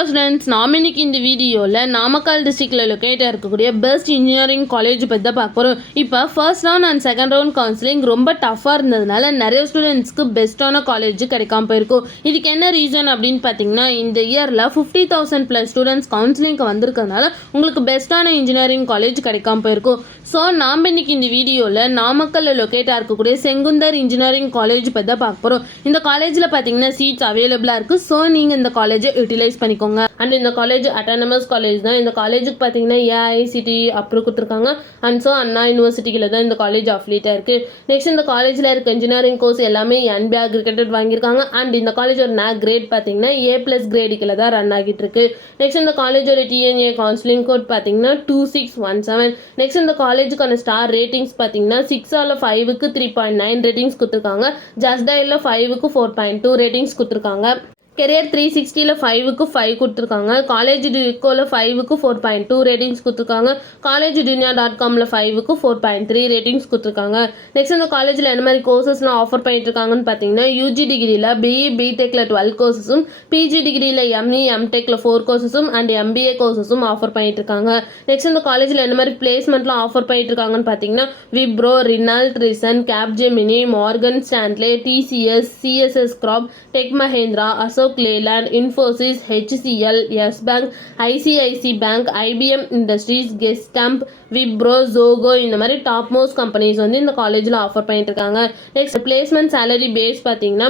Hello friends, நாம் இன்னைக்கு இந்த வீடியோவில் நாமக்கல் டிஸ்ட்ரிக்டில் லொக்கேட்டாக இருக்கக்கூடிய பெஸ்ட் இன்ஜினியரிங் காலேஜ் பற்றி தான் பார்க்க போகிறோம். இப்போ first round and second round counselling ரொம்ப டஃப்பாக இருந்ததுனால நிறைய ஸ்டூடெண்ட்ஸ்க்கு பெஸ்ட்டான காலேஜ் கிடைக்காம போயிருக்கும். இதுக்கு என்ன ரீசன் அப்படின்னு பார்த்தீங்கன்னா, இந்த இயரில் 50,000+ ஸ்டூடெண்ட்ஸ் கவுன்சிலிங்க்கு வந்திருக்கிறதுனால உங்களுக்கு பெஸ்ட்டான இன்ஜினியரிங் காலேஜ் கிடைக்காம போயிருக்கும். ஸோ நாம் இன்னைக்கு இந்த வீடியோவில் நாமக்கல்லில் லொக்கேட்டாக இருக்கக்கூடிய செங்குந்தர் இன்ஜினியரிங் காலேஜ் பற்றி தான் பார்க்க போகிறோம். இந்த காலேஜில் பார்த்தீங்கன்னா சீட்ஸ் அவைலபிளாக இருக்குது. ஸோ நீங்கள் இந்த காலேஜை யூட்டிலைஸ் பண்ணிக்கோங்க. அண்ட் இந்த காலேஜ் அட்டானமஸ் காலேஜ் தான். இந்த காலேஜுக்கு பார்த்தீங்கன்னா ஏஐசிடி அப்ரூவ் கொடுத்துருக்காங்க. அண்ட் ஸோ அண்ணா யூனிவர்சிட்டியில் தான் இந்த காலேஜ் அஃபிலியேட்டாக இருக்குது. நெக்ஸ்ட் இந்த காலேஜில் இருக்க இன்ஜினியரிங் கோர்ஸ் எல்லாமே NBA அக்ரிகேட்டட் வாங்கியிருக்காங்க. அண்ட் இந்த காலேஜோட NAC கிரேட் பார்த்தீங்கன்னா A+ கிரேடுக்கில் தான் ரன் ஆகிட்டு இருக்கு. நெக்ஸ்ட் இந்த காலேஜோட TNA கவுன்சிலிங் கோட் பார்த்தீங்கன்னா 2617. நெக்ஸ்ட் இந்த காலேஜுக்கான ஸ்டார் ரேட்டிங்ஸ் பார்த்தீங்கன்னா 6/5க்கு 3.9 ரேட்டிங்ஸ் கொடுத்துருக்காங்க. ஜஸ்ட் டயலில் 5க்கு 4.2 ரேட்டிங்ஸ் கொடுத்துருக்காங்க. கெரியர் 360ல் 5க்கு 5 கொடுத்துருக்காங்க. காலேஜ் டிக்கோவில் 5க்கு 4.2 ரேட்டிங்ஸ் கொடுத்துருக்காங்க. காலேஜ் dunia.comல 5க்கு 4.3 ரேட்டிங்ஸ் கொடுத்துருக்காங்க. நெக்ஸ்ட் இந்த காலேஜில் என்ன மாதிரி கோர்சஸ்லாம் ஆஃபர் பண்ணிட்டு இருக்காங்கன்னு பார்த்தீங்கன்னா, யூஜி டிகிரியில் BE BTechல 12 கோர்சஸும், பிஜி டிகிரியில் ME MTechல 4 கோர்சஸும் அண்ட் MBA கோர்சஸும் ஆஃபர் பண்ணிட்டு இருக்காங்க. நெக்ஸ்ட் இந்த காலேஜில் என்ன மாதிரி பிளேஸ்மெண்ட்லாம் ஆஃபர் பண்ணிட்டு இருக்காங்கன்னு பார்த்தீங்கன்னா, விப்ரோ, ரினால்ட், ரிசன், Capgemini, Morgan Stanley, TCS, CSS Crop, Tech Mahindra, Ashok Leyland, Infosys, HCL, Yes Bank, ICICI bank, IBM industries, Gestamp, Wipro, Zoho இந்த மாதிரி டாப் மோஸ்ட் கம்பெனிஸ் வந்து இந்த காலேஜில் ஆஃபர் பண்ணிட்டு இருக்காங்க. நெக்ஸ்ட் பிளேஸ்மெண்ட் சேலரி பேஸ் பார்த்தீங்கன்னா,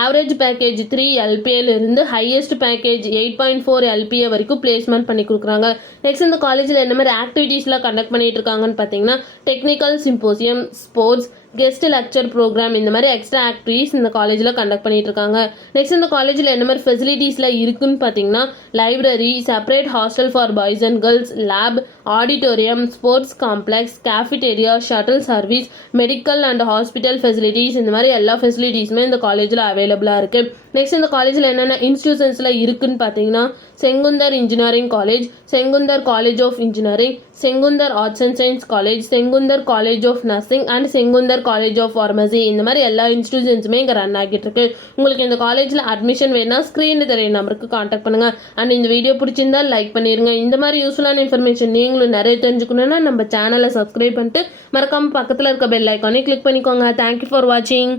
ஆவரேஜ் பேக்கேஜ் 3 LPA இருந்து ஹையஸ்ட் பேக்கேஜ் 8.4 LPA வரைக்கும் பிளேஸ்மெண்ட் பண்ணி கொடுக்குறாங்க. நெக்ஸ்ட் இந்த காலேஜில் என்ன மாதிரி ஆக்டிவிட்டீஸ்லாம் கண்டக்ட் பண்ணிட்டு இருக்காங்கன்னு பார்த்தீங்கன்னா, technical symposium, sports, guest lecture program இந்த மாதிரி எக்ஸ்ட்ரா ஆக்டிவிட்டீஸ் இந்த காலேஜில் கண்டக்ட் பண்ணிட்டு இருக்காங்க. நெக்ஸ்ட் இந்த காலேஜில் என்ன மாதிரி ஃபெசிலிட்டிஸ்லாம் இருக்குன்னு பார்த்தீங்கன்னா, library, separate hostel for boys and girls, lab, auditorium, sports complex, cafeteria, shuttle service, medical and hospital facilities இந்த மாதிரி எல்லா ஃபெசிலிட்டிஸுமே இந்த காலேஜில் அவைலபிளாக இருக்குது. நெக்ஸ்ட் இந்த காலேஜில் என்னென்ன இன்ஸ்டிடியூஷன்ஸ்லாம் இருக்குன்னு பார்த்தீங்கன்னா, Sengunthar engineering college, Sengunthar college of engineering, Sengunthar arts and science college, Sengunthar college of nursing and Sengunthar college of pharmacy இந்த மாதிரி எல்லா இன்ஸ்டிடியூஷன்ஸுமே இங்கே ரன் ஆகிட்டு இருக்கு. உங்களுக்கு இந்த காலேஜில் அட்மிஷன் வேணா ஸ்க்ரீனில் தெரிய நம்பருக்கு கான்டாக்ட் பண்ணுங்க. அண்ட் இந்த வீடியோ பிடிச்சிருந்தா லைக் பண்ணிருங்க. இந்த மாதிரி யூஸ்ஃபுல்லான இன்ஃபர்மேஷன் நீங்களும் நிறைய தெரிஞ்சுக்கணும்னா நம்ம சேனலை சப்ஸ்கிரைப் பண்ணிட்டு மறக்காம பக்கத்தில் இருக்க பெல் ஐக்கானே கிளிக் பண்ணிக்கோங்க. தேங்க்யூ ஃபார் வாட்சிங்.